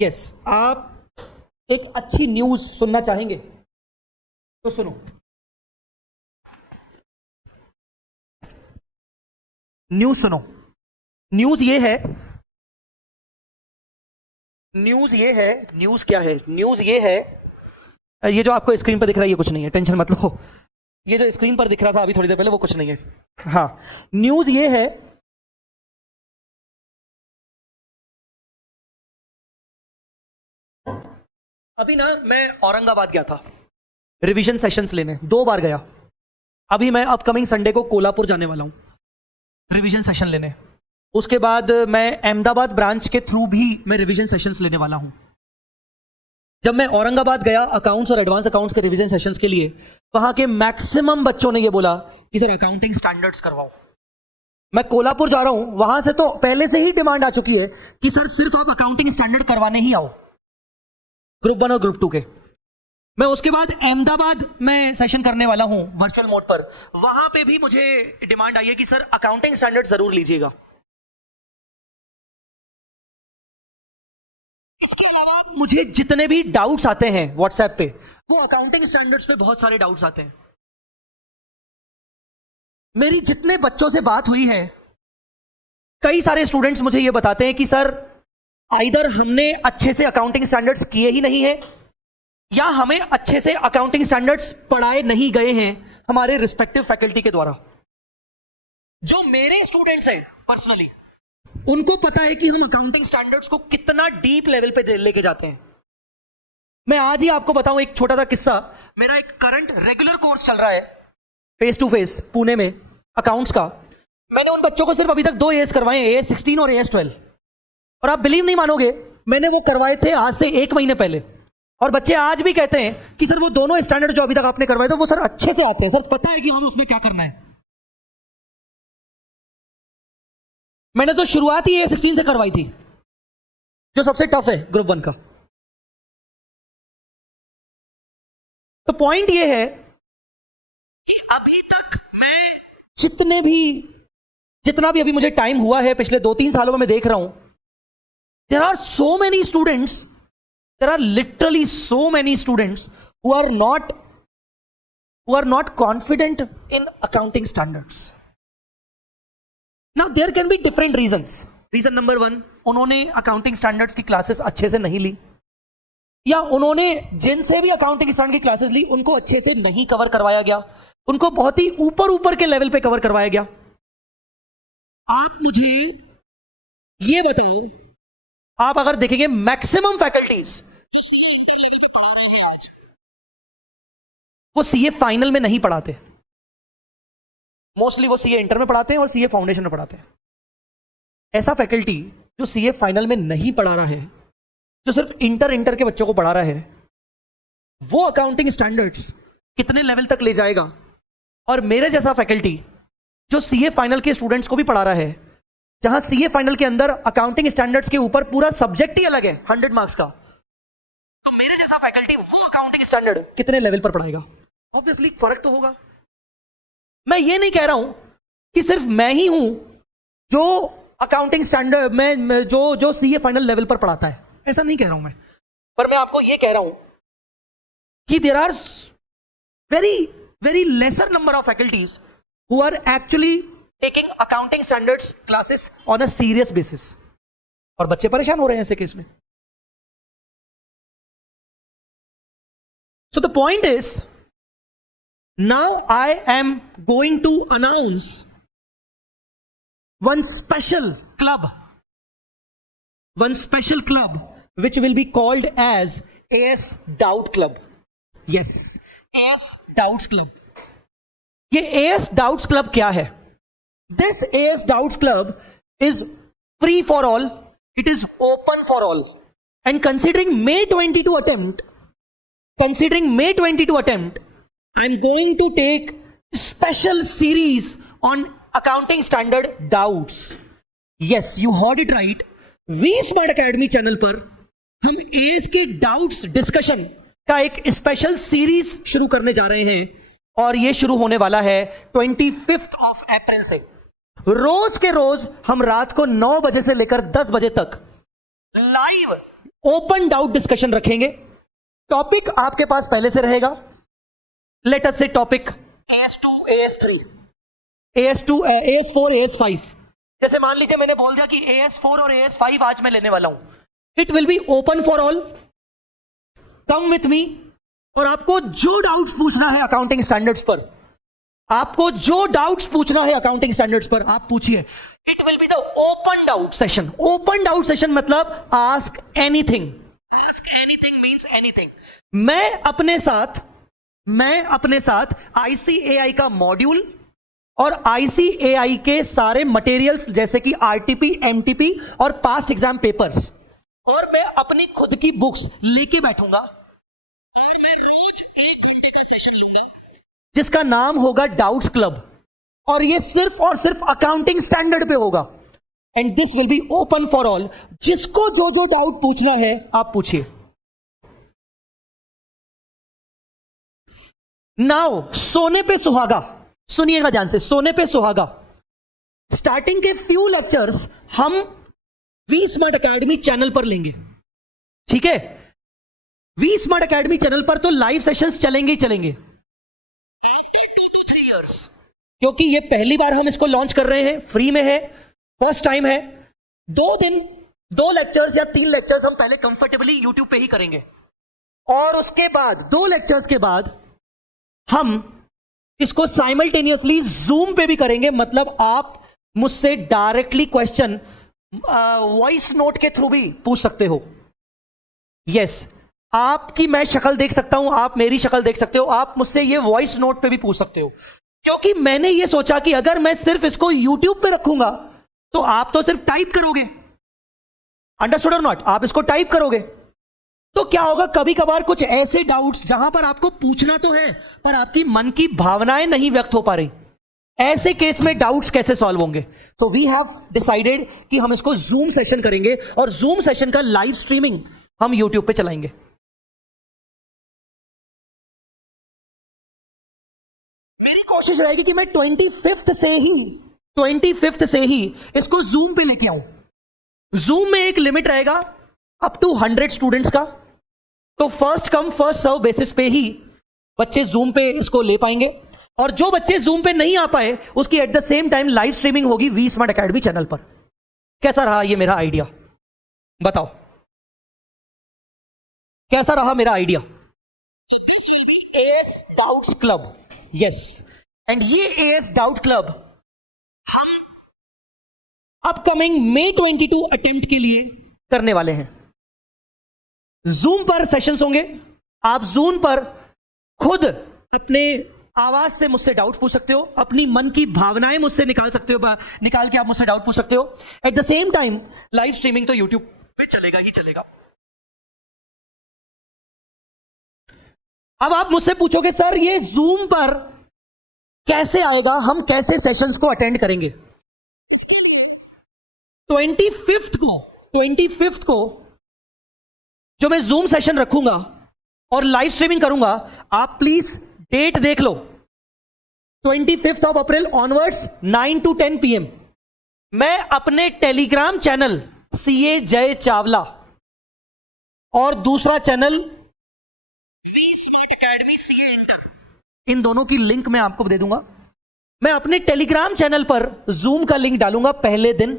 Yes, आप एक अच्छी न्यूज सुनना चाहेंगे तो सुनो। न्यूज सुनो। न्यूज ये है, न्यूज क्या है? न्यूज ये है, ये जो आपको स्क्रीन पर दिख रहा है ये कुछ नहीं है, टेंशन मत लो। ये जो स्क्रीन पर दिख रहा था अभी थोड़ी देर पहले वो कुछ नहीं है। हाँ, न्यूज ये है, अभी ना मैं औरंगाबाद गया था रिवीजन सेशंस लेने, 2 बार गया। अभी मैं अपकमिंग संडे को कोल्हापुर जाने वाला हूं रिवीजन सेशन लेने। उसके बाद मैं अहमदाबाद ब्रांच के थ्रू भी मैं रिवीजन सेशंस लेने वाला हूं। जब मैं औरंगाबाद गया अकाउंट्स और एडवांस अकाउंट्स के रिवीजन सेशंस के लिए, वहां के मैक्सिमम बच्चों ने ये बोला कि सर अकाउंटिंग स्टैंडर्ड्स करवाओ। मैं कोल्हापुर जा रहा हूं, वहां से तो पहले से ही डिमांड आ चुकी है कि सर सिर्फ आप अकाउंटिंग स्टैंडर्ड करवाने ही आओ, ग्रुप 1 और ग्रुप 2 के। मैं उसके बाद अहमदाबाद में सेशन करने वाला हूं वर्चुअल मोड पर, वहां पे भी मुझे डिमांड आई है कि सर अकाउंटिंग स्टैंडर्ड जरूर लीजिएगा। इसके अलावा मुझे जितने भी डाउट्स आते हैं व्हाट्सएप पे, वो अकाउंटिंग स्टैंडर्ड्स पे बहुत सारे डाउट्स आते हैं। मेरी जितने बच्चों से बात हुई है, कई सारे स्टूडेंट्स मुझे ये बताते हैं कि सर आइदर हमने अच्छे से अकाउंटिंग स्टैंडर्ड्स किए ही नहीं है, या हमें अच्छे से अकाउंटिंग स्टैंडर्ड्स पढ़ाए नहीं गए हैं हमारे रिस्पेक्टिव फैकल्टी के द्वारा। जो मेरे स्टूडेंट्स हैं पर्सनली, उनको पता है कि हम अकाउंटिंग स्टैंडर्ड्स को कितना डीप लेवल पे लेके जाते हैं। मैं आज ही आपको बताऊं एक छोटा सा किस्सा। मेरा एक करंट रेगुलर कोर्स चल रहा है फेस टू फेस पुणे में अकाउंट्स का। मैंने उन बच्चों को सिर्फ अभी तक 2 एएस करवाए हैं, AS 16 और AS 12। और आप बिलीव नहीं मानोगे, मैंने वो करवाए थे आज से 1 महीने पहले, और बच्चे आज भी कहते हैं कि सर वो दोनों स्टैंडर्ड जो अभी तक आपने करवाए थे वो सर अच्छे से आते हैं, सर पता है कि हमें उसमें क्या करना है। मैंने तो शुरुआत ही AS 16 से करवाई थी, जो सबसे टफ है ग्रुप 1 का। तो पॉइंट ये है कि अभी तक मैं जितना भी अभी मुझे टाइम हुआ है, पिछले 2-3 सालों में मैं देख रहा हूं, there are so many students, there are literally so many students who are not confident in accounting standards. Now there can be different reasons. Reason number 1, उन्होंने accounting standards की classes अच्छे से नहीं ली, या उन्होंने जिनसे भी accounting standard की classes ली उनको अच्छे से नहीं कवर करवाया गया, उनको बहुत ही ऊपर के लेवल पे कवर करवाया गया। आप मुझे ये बताओ, आप अगर देखेंगे मैक्सिमम फैकल्टीज वो सीए फाइनल में नहीं पढ़ाते, मोस्टली वो सीए इंटर में पढ़ाते हैं और सीए फाउंडेशन में पढ़ाते हैं। ऐसा फैकल्टी जो सीए फाइनल में नहीं पढ़ा रहा है, जो सिर्फ इंटर के बच्चों को पढ़ा रहा है, वो अकाउंटिंग स्टैंडर्ड्स कितने लेवल तक ले जाएगा? और मेरे जैसा फैकल्टी जो सीए फाइनल के स्टूडेंट्स को भी पढ़ा रहा है, जहां सीए फाइनल के अंदर अकाउंटिंग स्टैंडर्ड्स के ऊपर पूरा सब्जेक्ट ही अलग है 100 मार्क्स का, तो मेरे जैसा फैकल्टी वो अकाउंटिंग स्टैंडर्ड कितने लेवल पर पढ़ाएगा? ऑब्वियसली फर्क तो होगा। मैं ये नहीं कह रहा हूं कि सिर्फ मैं ही हूं जो अकाउंटिंग स्टैंडर्ड में जो सीए फाइनल लेवल पर पढ़ाता है, ऐसा नहीं कह रहा हूं मैं। पर मैं आपको ये कह रहा हूं कि there are very lesser number of faculties who are actually taking accounting standards classes on a serious basis, और बच्चे परेशान हो रहे हैं ऐसे केस में। So the point is, now I am going to announce one special club which will be called as AS Doubt Club. Yes, AS Doubts Club. ये AS Doubts Club क्या है? This AS Doubts Club is free for all, it is open for all, and considering May 22 attempt, I'm going to take special series on accounting standard doubts. Yes, you heard it right. V Smart Academy channel पर हम AS के doubts discussion का एक special series शुरू करने जा रहे हैं, और ये शुरू होने वाला है 25 अप्रैल से। रोज के रोज हम रात को 9 बजे से लेकर 10 बजे तक लाइव ओपन डाउट डिस्कशन रखेंगे। टॉपिक आपके पास पहले से रहेगा। लेट अस से topic AS2 AS3 AS2 AS4 AS5। जैसे मान लीजिए मैंने बोल दिया कि AS4 और AS5 आज मैं लेने वाला हूं। It will be open for all, come with me. और आपको जो डाउट्स पूछना है अकाउंटिंग स्टैंडर्ड्स पर, आपको जो डाउट्स पूछना है अकाउंटिंग स्टैंडर्ड्स पर आप पूछिए। It will be the open doubt session. Open doubt session मतलब ask anything. Ask anything means anything. मैं अपने साथ ICAI का मॉड्यूल और ICAI के सारे मटेरियल्स जैसे कि RTP, MTP और पास्ट एग्जाम पेपर्स, और मैं अपनी खुद की बुक्स लेके बैठूंगा और मैं रोज 1 घंटे का सेशन लूंगा जिसका नाम होगा डाउट्स क्लब। और ये सिर्फ और सिर्फ अकाउंटिंग स्टैंडर्ड पे होगा। And this will be open for all. जिसको जो जो डाउट पूछना है आप पूछिए। नाउ सोने पे सुहागा, सुनिएगा ध्यान से, सोने पे सुहागा। स्टार्टिंग के फ्यू लेक्चर्स हम वी स्मार्ट अकेडमी चैनल पर लेंगे, ठीक है। वी स्मार्ट अकेडमी चैनल पर तो लाइव सेशंस चलेंगे ही चलेंगे आफ्टर 2 to 3 years, क्योंकि ये पहली बार हम इसको लॉन्च कर रहे हैं, फ्री में है, फर्स्ट टाइम है। 2 दिन 2 लेक्चर्स या 3 लेक्चर्स हम पहले कंफर्टेबली यूट्यूब पे ही करेंगे, और उसके बाद 2 लेक्चर्स के बाद हम इसको साइमल्टेनियसली जूम पे भी करेंगे। मतलब आप मुझसे डायरेक्टली क्वेश्चन वॉइस नोट के थ्रू भी पूछ सकते हो। यस, आपकी मैं शक्ल देख सकता हूं, आप मेरी शक्ल देख सकते हो, आप मुझसे ये वॉइस नोट पे भी पूछ सकते हो। क्योंकि मैंने ये सोचा कि अगर मैं सिर्फ इसको यूट्यूब पे रखूंगा तो आप तो सिर्फ टाइप करोगे, अंडरस्टूड और नॉट, आप इसको टाइप करोगे तो क्या होगा, कभी कभार कुछ ऐसे डाउट्स जहां पर आपको पूछना तो है पर आपकी मन की भावनाएं नहीं व्यक्त हो पा रही, ऐसे केस में डाउट्स कैसे सॉल्व होंगे। तो वी हैव डिसाइडेड कि हम इसको जूम सेशन करेंगे, और जूम सेशन का लाइव स्ट्रीमिंग हम यूट्यूब पे चलाएंगे। मेरी कोशिश रहेगी कि मैं 25th से ही इसको जूम पे लेके आऊं। जूम में एक लिमिट रहेगा अप टू 100 स्टूडेंट्स का, तो first come first serve basis पे ही बच्चे जूम पे इसको ले पाएंगे। और जो बच्चे जूम पे नहीं आ पाए उसकी at the same time live streaming होगी वी स्मार्ट अकेडमी चैनल पर। कैसा रहा ये मेरा आइडिया, बताओ कैसा रहा मेरा idea. AS doubts club, yes. And ये AS डाउट क्लब हम अपकमिंग May 22 अटेम्प्ट के लिए करने वाले हैं। जूम पर सेशंस होंगे, आप जूम पर खुद अपने आवाज से मुझसे डाउट पूछ सकते हो, अपनी मन की भावनाएं मुझसे निकाल सकते हो, निकाल के आप मुझसे डाउट पूछ सकते हो। At the same time live streaming तो यूट्यूब पे चलेगा ही चलेगा। अब आप मुझसे पूछोगे सर ये जूम पर कैसे आएगा, हम कैसे सेशंस को अटेंड करेंगे। 25th को जो मैं जूम सेशन रखूंगा और लाइव स्ट्रीमिंग करूंगा, आप प्लीज डेट देख लो, 25th of April onwards 9 to 10 PM मैं अपने टेलीग्राम चैनल CA जय चावला और दूसरा चैनल अकेडमी CA इंटर, इन दोनों की लिंक मैं आपको दे दूंगा। मैं अपने टेलीग्राम चैनल पर जूम का लिंक डालूंगा पहले दिन,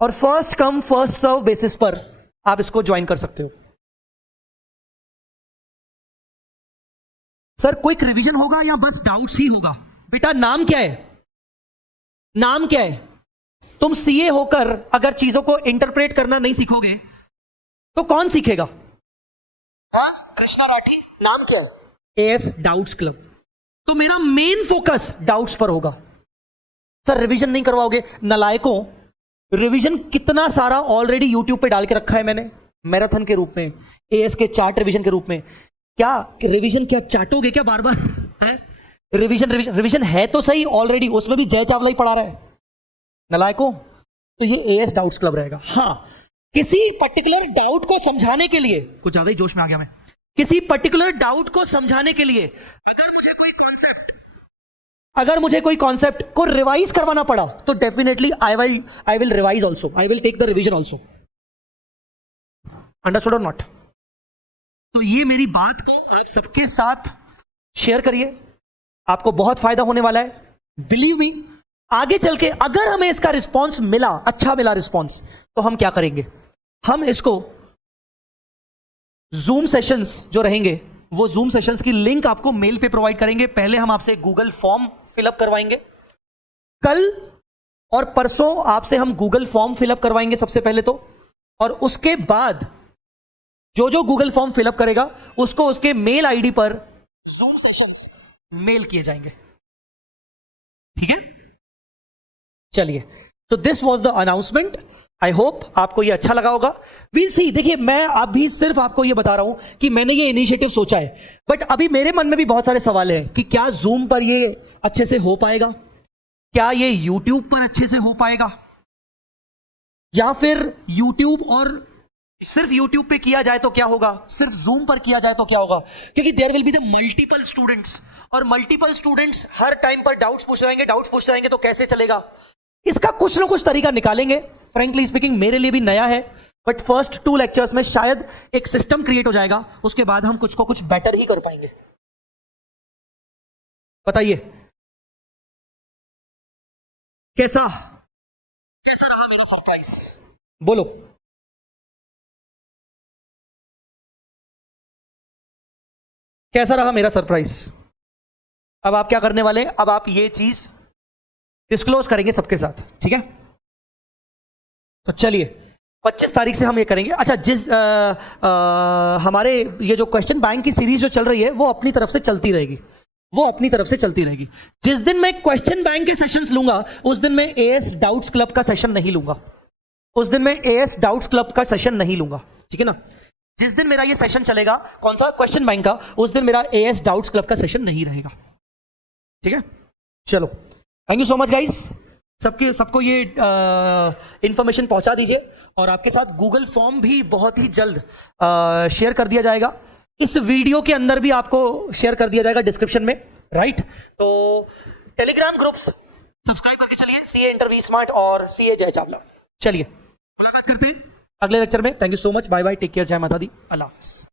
और first come first serve basis पर आप इसको ज्वाइन कर सकते हो। सर क्विक रिवीजन होगा या बस डाउट्स ही होगा? बेटा नाम क्या है, नाम क्या है? तुम CA होकर अगर चीजों को इंटरप्रेट करना नहीं सीखोगे तो कौन सीखेगा? कृष्णा राठी, नाम क्या है? AS doubts club. तो मेरा मेन फोकस डाउट्स पर होगा। सर रिवीजन नहीं करवाओगे? नलायकों, रिवीजन कितना सारा ऑलरेडी यूट्यूब पे डाल के रखा है मैंने, मैराथन के रूप में, AS के चार्ट रिवीजन के रूप में। क्या रिवीजन क्या चाटोगे क्या बार बार है? रिवीजन है तो सही ऑलरेडी, उसमें भी जय चावला ही पढ़ा रहा है नलायकों। तो ये AS डाउट्स क्लब रहेगा। हाँ, किसी पर्टिकुलर डाउट को समझाने के लिए, कुछ ज्यादा ही जोश में आ गया मैं, किसी पर्टिकुलर डाउट को समझाने के लिए अगर मुझे कोई कॉन्सेप्ट को रिवाइज करवाना पड़ा तो definitely I will revise also, I will take the revision also. Understood or not? तो ये मेरी बात को आप सबके साथ शेयर करिए, आपको बहुत फायदा होने वाला है। बिलीव मी, आगे चल के अगर हमें इसका रिस्पॉन्स मिला, अच्छा मिला रिस्पॉन्स, तो हम क्या करेंगे, हम इसको जूम सेशंस जो रहेंगे, वो जूम सेशंस की लिंक आपको मेल पे प्रोवाइड करेंगे। पहले हम आपसे गूगल फॉर्म फिलअप करवाएंगे, कल और परसों आपसे हम गूगल फॉर्म फिलअप करवाएंगे सबसे पहले तो, और उसके बाद जो जो गूगल फॉर्म फिलअप करेगा उसको उसके मेल आईडी पर जूम सेशंस मेल किए जाएंगे। ठीक है, चलिए, तो this was the announcement. I hope आपको ये अच्छा लगा होगा। वील सी, देखिए मैं अभी सिर्फ आपको ये बता रहा हूं कि मैंने ये इनिशिएटिव सोचा है, बट अभी मेरे मन में भी बहुत सारे सवाल हैं कि क्या जूम पर ये अच्छे से हो पाएगा, क्या ये यूट्यूब पर अच्छे से हो पाएगा, या फिर यूट्यूब और सिर्फ यूट्यूब पे किया जाए तो क्या होगा, सिर्फ जूम पर किया जाए तो क्या होगा, क्योंकि there will be the multiple students, और मल्टीपल स्टूडेंट्स हर टाइम पर डाउट्स पूछ जाएंगे तो कैसे चलेगा। इसका कुछ ना कुछ तरीका निकालेंगे। फ्रेंकली स्पीकिंग मेरे लिए भी नया है, बट फर्स्ट 2 लेक्चर्स में शायद एक सिस्टम क्रिएट हो जाएगा, उसके बाद हम कुछ को कुछ बेटर ही कर पाएंगे। बताइए कैसा कैसा रहा मेरा सरप्राइज, बोलो। कैसा रहा मेरा सरप्राइज? अब आप क्या करने वाले हैं, अब आप ये चीज डिस्क्लोज करेंगे सबके साथ, ठीक है? तो चलिए 25 तारीख से हम ये करेंगे। अच्छा, जिस हमारे ये जो क्वेश्चन बैंक की सीरीज जो चल रही है वो अपनी तरफ से चलती रहेगी, वो अपनी तरफ से चलती रहेगी। जिस दिन मैं क्वेश्चन बैंक के सेशंस लूंगा उस दिन मैं एएस डाउट्स क्लब का सेशन नहीं लूंगा, उस दिन मैं एएस डाउट्स क्लब का सेशन नहीं लूंगा, ठीक है ना? जिस दिन मेरा ये सेशन चलेगा कौन सा, क्वेश्चन बैंक का, उस दिन मेरा एएस डाउट्स क्लब का सेशन नहीं रहेगा, ठीक है? चलो, thank you so much guys. सबको ये इंफॉर्मेशन पहुंचा दीजिए, और आपके साथ गूगल फॉर्म भी बहुत ही जल्द शेयर कर दिया जाएगा। इस वीडियो के अंदर भी आपको शेयर कर दिया जाएगा डिस्क्रिप्शन में, राइट? तो टेलीग्राम ग्रुप्स सब्सक्राइब करके चलिए, सीए इंटरव्यू स्मार्ट और सीए जय चावला। चलिए मुलाकात करते हैं अगले लेक्चर में। Thank you so much, bye bye, take care, Jai Mata the, Allah Hafiz.